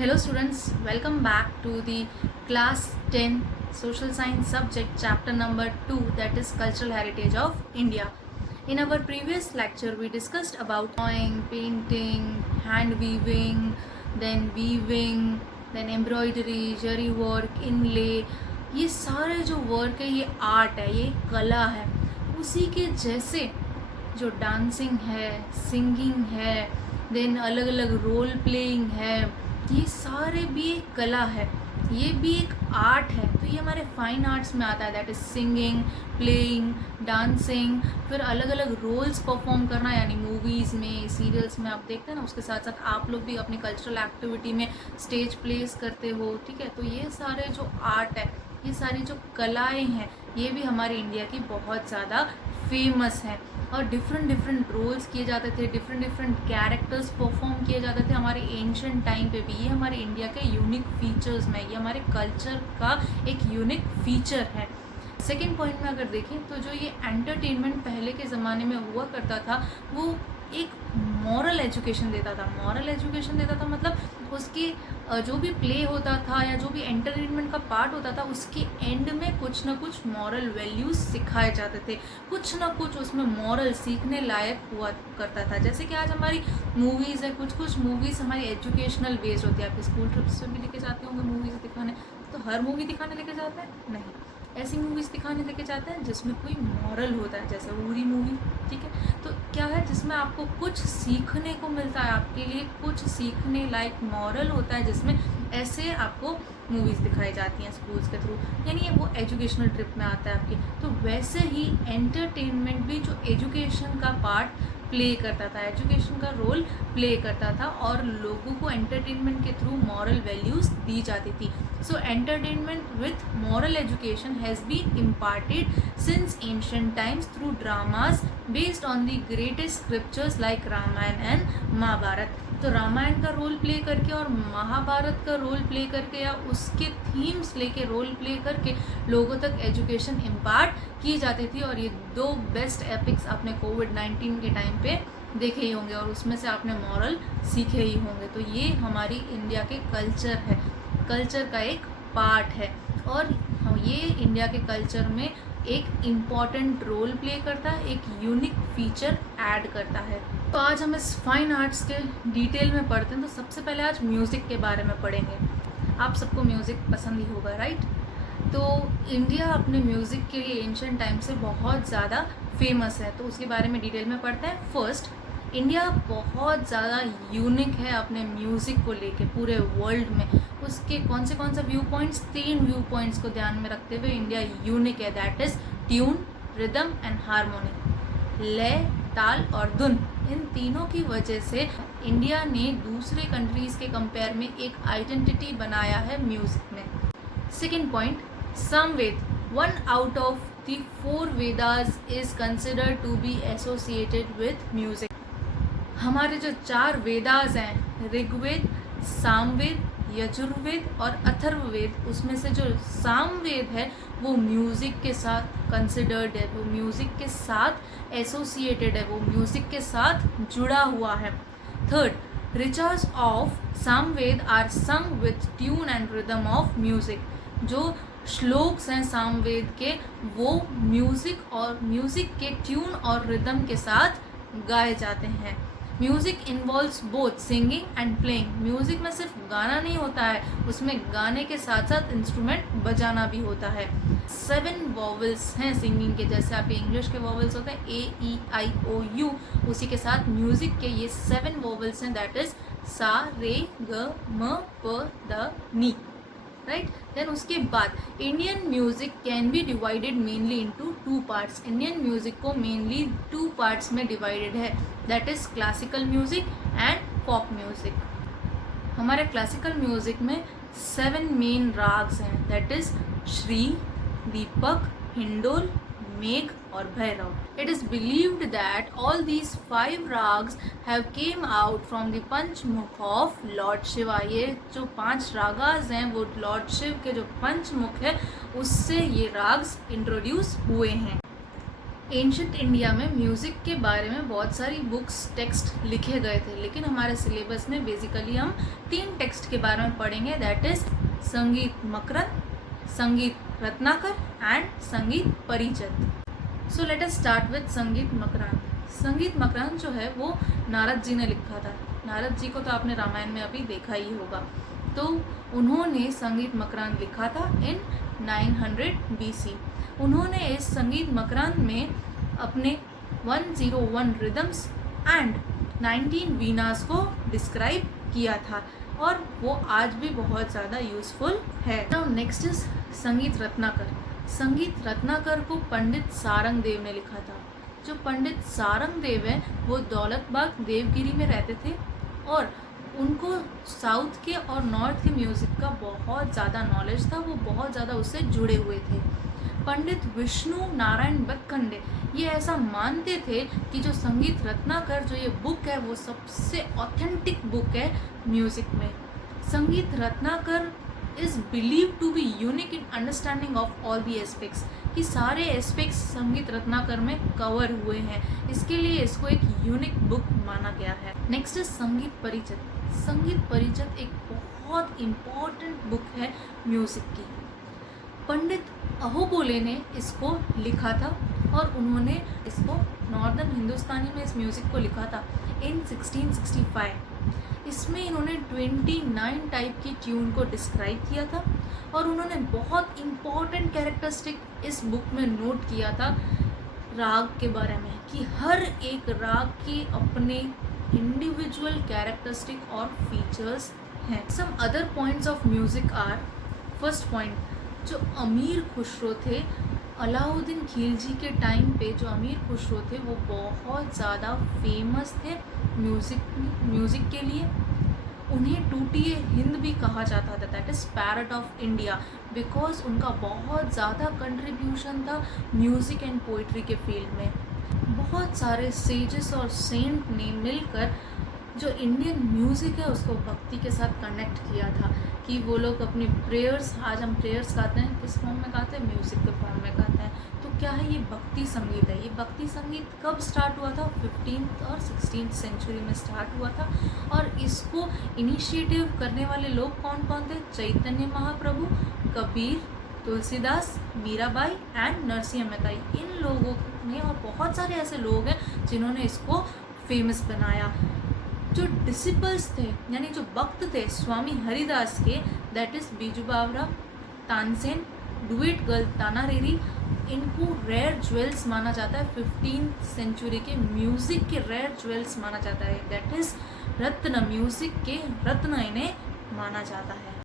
Hello students, welcome back to the class 10 social science subject chapter number 2, that is cultural heritage of India. In our previous lecture we discussed about drawing, painting, hand weaving, then embroidery, zari work, inlay. ये सारे जो work है ये art है, ये कला है. उसी के जैसे जो डांसिंग है, सिंगिंग है, देन अलग अलग रोल प्लेइंग है, ये सारे भी एक कला है, ये भी एक आर्ट है. तो ये हमारे फाइन आर्ट्स में आता है, that is singing, playing, dancing. फिर अलग अलग रोल्स परफॉर्म करना, यानी मूवीज़ में, सीरियल्स में आप देखते हैं ना, उसके साथ साथ आप लोग भी अपनी कल्चरल एक्टिविटी में स्टेज प्लेस करते हो. ठीक है, तो ये सारे जो आर्ट है, ये सारी जो कलाएं हैं, ये भी हमारे इंडिया की बहुत ज़्यादा फेमस हैं. और डिफरेंट रोल्स किए जाते थे, डिफरेंट कैरेक्टर्स परफॉर्म किए जाते थे हमारे एंशिएंट टाइम पे भी. ये हमारे इंडिया के यूनिक फीचर्स में, ये हमारे कल्चर का एक यूनिक फीचर है. सेकेंड पॉइंट में अगर देखें तो जो ये एंटरटेनमेंट पहले के ज़माने में हुआ करता था, वो एक मॉरल एजुकेशन देता था. मॉरल एजुकेशन देता था मतलब उसकी जो भी प्ले होता था या जो भी एंटरटेनमेंट का पार्ट होता था, उसके एंड में कुछ ना कुछ मॉरल वैल्यूज़ सिखाए जाते थे, कुछ ना कुछ उसमें मॉरल सीखने लायक हुआ करता था. जैसे कि आज हमारी मूवीज़ है, कुछ मूवीज़ हमारी एजुकेशनल बेस्ड होती है. आपके स्कूल ट्रिप्स में भी लेके जाते होंगे मूवीज़ दिखाने, तो हर मूवी दिखाने लेके जाते हैं नहीं, ऐसी मूवीज़ दिखाने लेके जाते हैं जिसमें कोई मॉरल होता है, जैसे उरी मूवी. ठीक है, तो क्या है जिसमें आपको कुछ सीखने को मिलता है, आपके लिए कुछ सीखने लायक मॉरल होता है, जिसमें ऐसे आपको मूवीज़ दिखाई जाती हैं स्कूल्स के थ्रू, यानी वो एजुकेशनल ट्रिप में आता है आपके. तो वैसे ही एंटरटेनमेंट भी जो एजुकेशन का पार्ट प्ले करता था, एजुकेशन का रोल प्ले करता था, और लोगों को एंटरटेनमेंट के थ्रू मॉरल वैल्यूज़ दी जाती थी. So entertainment with moral education has been imparted since ancient times through dramas based on the greatest scriptures like Ramayan and Mahabharat. तो रामायण का रोल प्ले करके और महाभारत का रोल प्ले करके या उसके थीम्स लेके रोल प्ले करके लोगों तक एजुकेशन इम्पार्ट की जाती थी. और ये दो बेस्ट एपिक्स आपने कोविड-19 के टाइम पे देखे ही होंगे और उसमें से आपने मॉरल सीखे ही होंगे. तो ये हमारी इंडिया के कल्चर है, कल्चर का एक पार्ट है, और ये इंडिया के कल्चर में एक इम्पॉर्टेंट रोल प्ले करता है, एक यूनिक फीचर ऐड करता है. तो आज हम इस फाइन आर्ट्स के डिटेल में पढ़ते हैं. तो सबसे पहले आज म्यूज़िक के बारे में पढ़ेंगे. आप सबको म्यूज़िक पसंद ही होगा, राइट? तो इंडिया अपने म्यूज़िक के लिए एंशिएंट टाइम से बहुत ज़्यादा फेमस है, तो उसके बारे में डिटेल में पढ़ते हैं. फर्स्ट, इंडिया बहुत ज़्यादा यूनिक है अपने म्यूज़िक को लेके पूरे वर्ल्ड में. उसके कौन सा व्यू पॉइंट्स, 3 व्यू पॉइंट्स को ध्यान में रखते हुए इंडिया यूनिक है, that is tune, rhythm and harmony. लय, ताल और धुन, इन तीनों की वजह से इंडिया ने दूसरे कंट्रीज़ के कंपेयर में एक आइडेंटिटी बनाया है म्यूज़िक में. Second point, Samaveda, 1 out of the 4 Vedas is considered to be associated with music. हमारे जो 4 वेदास हैं, ऋग्वेद, सामवेद, यजुर्वेद और अथर्ववेद, उसमें से जो सामवेद है वो म्यूज़िक के साथ कंसिडर्ड है, वो म्यूज़िक के साथ एसोसिएटेड है, वो म्यूज़िक के साथ जुड़ा हुआ है. थर्ड, रिचर्स ऑफ सामवेद आर संग with tune and rhythm of music. जो श्लोक्स हैं सामवेद के, वो म्यूज़िक के ट्यून और रिदम के साथ गाए जाते हैं. Music involves both singing and playing. Music में सिर्फ गाना नहीं होता है, उसमें गाने के साथ साथ इंस्ट्रूमेंट बजाना भी होता है. 7 वॉवल्स हैं सिंगिंग के, जैसे आपके इंग्लिश के वॉवल्स होते हैं A-E-I-O-U, उसी के साथ म्यूज़िक के ये 7 वॉवल्स हैं, दैट इज़ सा, रे, ग, म, प, द, नी, राइट. देन उसके बाद Indian music can be divided mainly into 2 parts. Indian music को मेनली 2 पार्ट्स में डिवाइडेड है, that is classical music and pop music. हमारे क्लासिकल म्यूज़िक में 7 मेन राग्स हैं, that is Shri, Deepak, indole, मेघ और Bhairav. It is believed that all these 5 rags have came out from the पंचमुख of Lord Shiva. ये जो 5 ragas हैं वो लॉर्ड शिव के जो पंचमुख है उससे ये राग्स इंट्रोड्यूस हुए हैं. एंशंट इंडिया में म्यूज़िक के बारे में बहुत सारी बुक्स टेक्स्ट लिखे गए थे, लेकिन हमारे सिलेबस में बेसिकली हम 3 टेक्स्ट के बारे में पढ़ेंगे, दैट इज़ संगीत मकरंद, संगीत Ratnakar and Sangeet Parichat. So let us start with Sangeet Makarand. संगीत मकरंद जो है वो नारद जी ने लिखा था। नारद जी को तो आपने रामायण में अभी देखा ही होगा। तो उन्होंने संगीत मकरंद लिखा था इन 900 BC। उन्होंने इस संगीत मकरंद में अपने 101 रिदम्स एंड 19 वीनास को डिस्क्राइब किया था और वो आज भी बहुत ज़्यादा यूज़फुल है। नाउ नेक्स्ट इज संगीत रत्नाकर। संगीत रत्नाकर को पंडित सारंग देव ने लिखा था। जो पंडित सारंग देव है वो दौलतबाग देवगिरी में रहते थे और उनको साउथ के और नॉर्थ के म्यूज़िक का बहुत ज़्यादा नॉलेज था, वो बहुत ज़्यादा उससे जुड़े हुए थे। पंडित विष्णु नारायण बतखंडे ये ऐसा मानते थे कि जो संगीत रत्नाकर जो ये बुक है वो सबसे ऑथेंटिक बुक है म्यूज़िक में। Sangeet Ratnakar is believe to be unique in understanding of all the aspects, कि सारे एस्पेक्ट्स संगीत रत्नाकर में कवर हुए हैं, इसके लिए इसको एक यूनिक बुक माना गया है। नेक्स्ट इज संगीत परिचत। संगीत परिचत एक बहुत इम्पॉर्टेंट बुक है म्यूज़िक की। पंडित अहोबोले ने इसको लिखा था और उन्होंने इसको नॉर्दर्न हिंदुस्तानी में इस म्यूज़िक को लिखा था इन 1665। इसमें इन्होंने 29 टाइप की ट्यून को डिस्क्राइब किया था और उन्होंने बहुत इम्पॉर्टेंट कैरेक्टरिस्टिक इस बुक में नोट किया था राग के बारे में, कि हर एक राग के अपने इंडिविजुअल कैरेक्टरिस्टिक और फीचर्स हैं। Some other points of music are, first point, जो अमीर खुसरो थे, अलाउद्दीन खिलजी के टाइम पे जो अमीर खुसरो थे वो बहुत ज़्यादा फेमस थे म्यूज़िक के लिए। उन्हें टूटिए हिंद भी कहा जाता था, that is parrot of India, because उनका बहुत ज़्यादा कंट्रीब्यूशन था म्यूज़िक एंड पोइट्री के फील्ड में। बहुत सारे सेजेस और सेंट ने मिलकर जो इंडियन म्यूज़िक है उसको भक्ति के साथ कनेक्ट किया था, कि वो लोग अपनी प्रेयर्स, आज हम प्रेयर्स गाते हैं किस फॉर्म में गाते हैं, म्यूज़िक के फॉर्म में गाते हैं। तो क्या है, ये भक्ति संगीत है। ये भक्ति संगीत कब स्टार्ट हुआ था? 15th और 16th सेंचुरी में स्टार्ट हुआ था और इसको इनिशिएटिव करने वाले लोग कौन कौन थे? चैतन्य महाप्रभु, कबीर, तुलसीदास, मीराबाई एंड नरसिंह मेहता। इन लोगों ने और बहुत सारे ऐसे लोग हैं जिन्होंने इसको फेमस बनाया। जो डिसिपल्स थे यानी जो भक्त थे स्वामी हरिदास के, that is Biju Bawra, Tansen, duet girl तानारेरी, इनको रेयर ज्वेल्स माना जाता है। 15th सेंचुरी के म्यूज़िक के रेयर ज्वेल्स माना जाता है, दैट इज़ रत्न, म्यूज़िक के रत्न इन्हें माना जाता है।